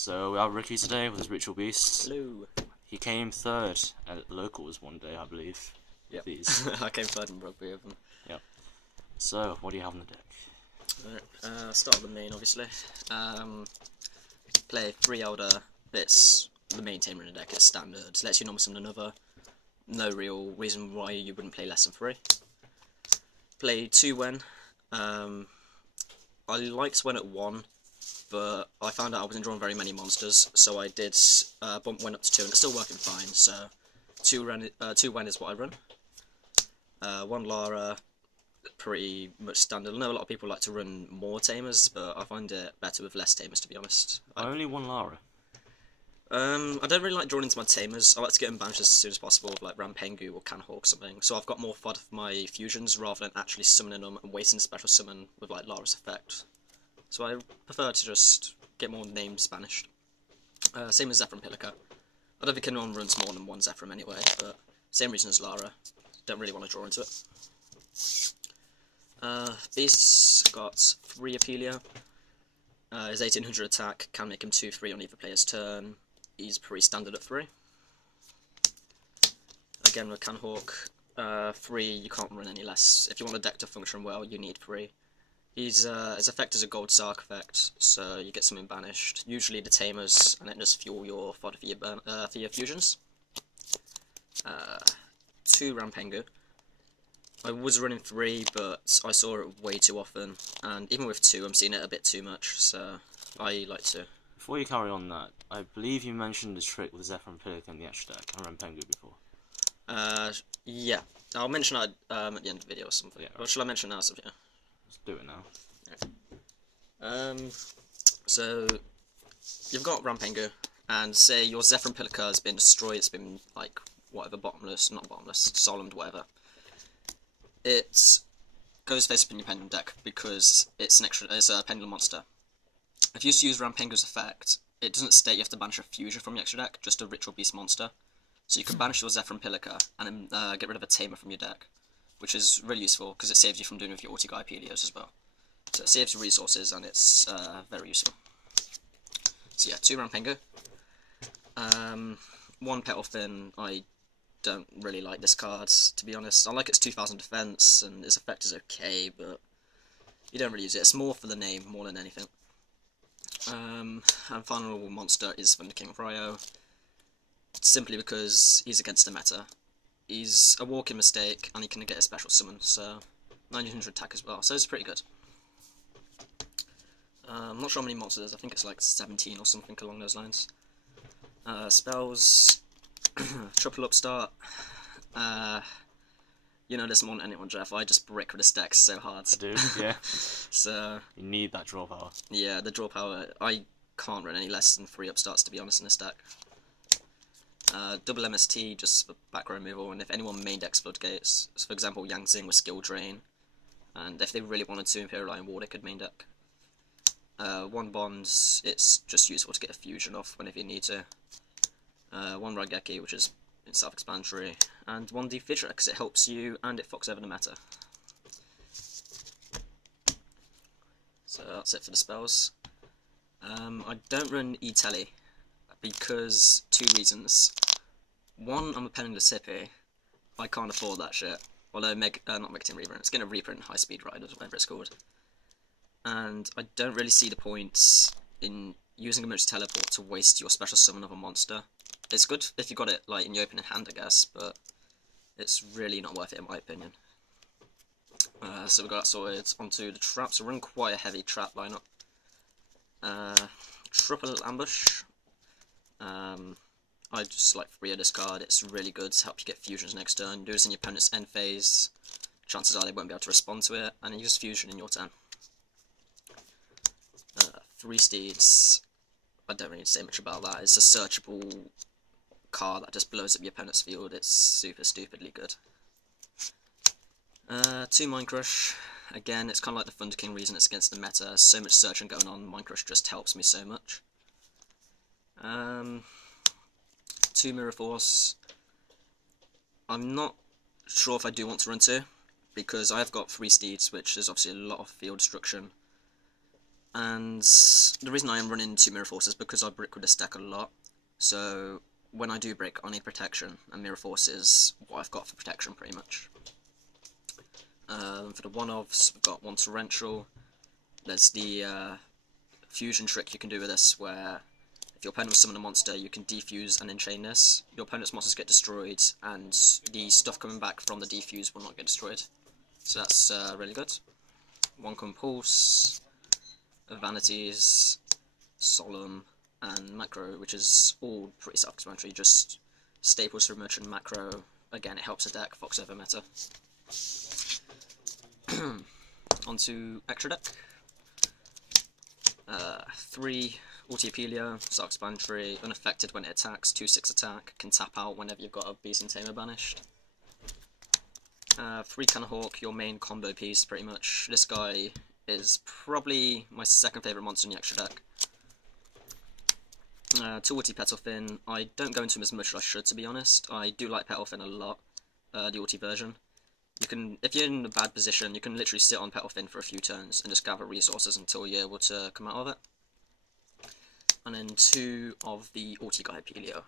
So we have Ricky today with his Ritual Beast. Hello. He came third at locals one day, I believe. Yep. These. I came third in rugby of them. Yep. So, what do you have on the deck? Alright, start with the main, obviously. Play 3 Elder bits. The main tamer in the deck is standard. Lets you normal summon another. No real reason why you wouldn't play less than 3. Play 2 Wen. I liked Wen at 1, but I found out I wasn't drawing very many monsters, so I did bump Wen up to 2, and it's still working fine. So 2 Wen is what I run. 1 Lara, pretty much standard. I know a lot of people like to run more tamers, but I find it better with less tamers, to be honest. Only 1 Lara. I don't really like drawing into my tamers. I like to get them banished as soon as possible with like Rampengu or Canhawk or something. So I've got more fun for my fusions rather than actually summoning them and wasting special summon with like Lara's effect. So I prefer to just get more names banished. Same as Zephyr and Pilica. I don't think anyone runs more than 1 Zephyr anyway, but same reason as Lara. Don't really want to draw into it. Beast's got 3 Apelia. His 1800 attack can make him 2/3 on either player's turn. He's pretty standard at 3. Again with Canhawk, 3 you can't run any less. If you want a deck to function well, you need 3. His effect is a Gold Sark effect, so you get something banished. Usually the tamers, and it just fuel your fodder for your fusions. 2 Rampengu. I was running 3, but I saw it way too often, and even with 2 I'm seeing it a bit too much, so I like to. Before you carry on that, I believe you mentioned the trick with Zephyr and Pilica in the extra deck and Rampengu before. Yeah. I'll mention that at the end of the video or something. Yeah, right. Or shall I mention now? Yeah. Let's do it now. Right. So you've got Rampengu, and say your Zephyr and Pilica has been destroyed, it's been like whatever, not bottomless, solemned, whatever. It goes face up in your pendulum deck because it's a pendulum monster. If you use Rampengu's effect, it doesn't state you have to banish a fusion from your extra deck, just a Ritual Beast monster. So you can banish your Zephyr and Pilica and then get rid of a tamer from your deck, which is really useful because it saves you from doing with your Ulti Guy Pelios as well. So it saves you resources and it's very useful. So yeah, 2 Rampengu. 1 Petalfin. I don't really like this card, to be honest. I like its 2000 defense and its effect is okay, but you don't really use it. It's more for the name more than anything. And final monster is Thunder King Ryo, simply because he's against the meta. He's a walking mistake and he can get a special summon, so 900 attack as well, so it's pretty good. I'm not sure how many monsters there's, I think it's like 17 or something along those lines. Spells, triple upstart. You know this more than anyone, Jeff. I just brick with this deck so hard. I do, yeah. So you need that draw power. Yeah, the draw power. I can't run any less than 3 upstarts, to be honest, in this deck. Double MST just for back row removal, and if anyone main decks Floodgates, so for example Yang Xing with Skill Drain, and if they really wanted to, Imperial Iron War they could main deck. 1 Bonds, it's just useful to get a fusion off whenever you need to. 1 Raigeki, which is self-explanatory, and 1 Defidra, because it helps you and it fucks over the meta. So that's it for the spells. I don't run E-Telly because 2 reasons. 1, I'm a penniless hippie. I can't afford that shit. Although not Megatin Reprint, it's going to reprint High Speed Riders, whatever it's called. And I don't really see the point in using a emergency teleport to waste your special summon of a monster. It's good if you got it like in your opening hand, I guess, but it's really not worth it in my opinion. So we got that sorted. Onto the traps. We're running quite a heavy trap lineup. Triple Ambush. I just like 3 of this card. It's really good to help you get fusions next turn. Do this in your opponent's end phase. Chances are they won't be able to respond to it, and then use fusion in your turn. 3 Steeds. I don't really need to say much about that. It's a searchable card that just blows up your opponent's field. It's super stupidly good. 2 Mind Crush. Again, it's kind of like the Thunder King reason it's against the meta. So much searching going on. Mind Crush just helps me so much. 2 Mirror Force. I'm not sure if I do want to run 2, because I've got 3 Steeds, which is obviously a lot of field destruction. And the reason I am running 2 Mirror Force is because I brick with this deck a lot. So when I do brick, I need protection, and Mirror Force is what I've got for protection, pretty much. For the one-offs, we've got 1 Torrential. There's the fusion trick you can do with this, where if your opponent will summon a monster, you can defuse and enchain this. Your opponent's monsters get destroyed, and the stuff coming back from the defuse will not get destroyed. So that's really good. 1 Compulse, Vanities, Solemn, and Macro, which is all pretty self-explanatory, just staples for Merchant Macro. Again, it helps a deck, Fox over meta. Onto extra deck. 3 Ulti-Apelio, self-explanatory, unaffected when it attacks, 2/6 attack, can tap out whenever you've got a Beast and Tamer banished. 3 Canahawk, your main combo piece, pretty much. This guy is probably my second favourite monster in the extra deck. 2 Ulti Petalfin. I don't go into him as much as I should, to be honest. I do like Petalfin a lot, the Ulti version. You can, if you're in a bad position, you can literally sit on Petalfin for a few turns and just gather resources until you're able to come out of it. And then 2 of the Ulti Guy Apelio,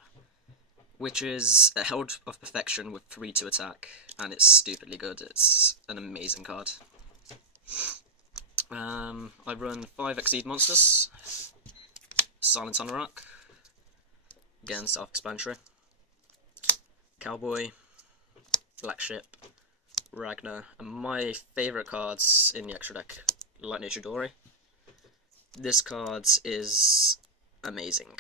which is a Herald of Perfection with 3 to attack, and it's stupidly good. It's an amazing card. I run 5 Exceed monsters. Silent Anorak, again self-explanatory. Cowboy, Black Ship, Ragnar, and my favourite cards in the extra deck, Lightning Chidori. This card is amazing.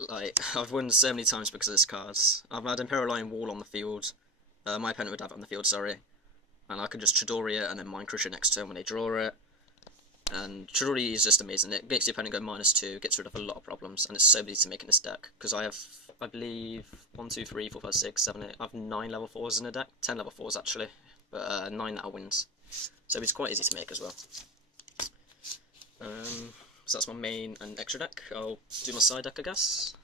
Like, I've won so many times because of this card. I've had Imperial Iron Wall on the field, my opponent would have it on the field, sorry, and I could just Chidori it and then Mind Crush it next turn when they draw it. And Chidori is just amazing. It makes the opponent go -2, gets rid of a lot of problems, and it's so easy to make in this deck. Because I have, I believe, 1, 2, 3, 4, 5, 6, 7, 8. I have 9 level 4s in the deck. 10 level 4s actually, but 9 now wins. So it's quite easy to make as well. So that's my main and extra deck. I'll do my side deck, I guess.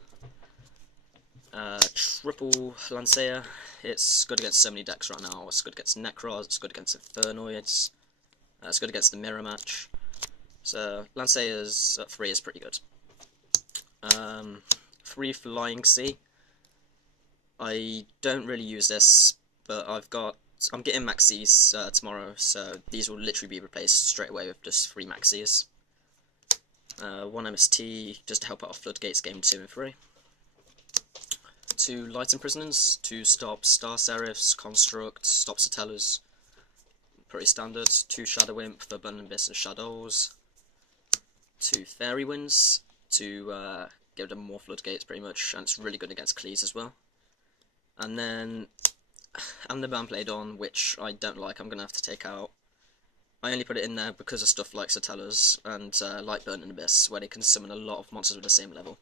Triple Lancea. It's good against so many decks right now. It's good against Necros. It's good against Infernoids. It's good against the mirror match. So Lancea's at 3 is pretty good. 3 Flying Sea. I don't really use this, but I'm getting Maxis tomorrow, so these will literally be replaced straight away with just 3 Maxis. 1 MST just to help out Floodgates game 2 and 3. 2 Light Imprisoners to stop Star Seraphs, Construct, stop Satellas. Pretty standard. 2 Shadow Imp for Burning Abyss and Shadows. 2 Fairy Winds to give them more Floodgates pretty much, and it's really good against Cleese as well. And then Amniban Playdon, which I don't like, I'm going to have to take out. I only put it in there because of stuff like Satellas and like Burning Abyss, where they can summon a lot of monsters with the same level.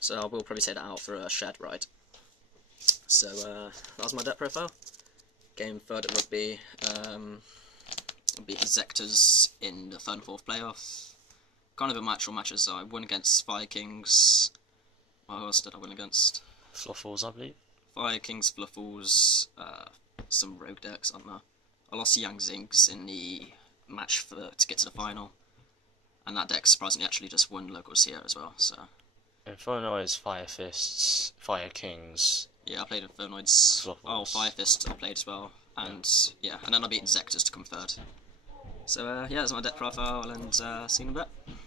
So I will probably take that out for a shared ride. So that was my deck profile. Game 3rd at Rugby. Beat the Zectors in the 3rd and 4th playoff. Kind of a match or matches. I won against Fire Kings. What else did I win against? Fluffles, I believe. Fire Kings, Fluffles, some rogue decks, I don't know. I lost Yang Zinks in the match to get to the final. And that deck surprisingly actually just won Locals here as well, so. Infernoids, Fire Fists, Fire Kings. Yeah, I played Infernoids. Fluffles. Oh, Fire Fist I played as well. And yeah, and then I beat Zectors to come 3rd. So yeah, that's my deck profile, and see you in a bit.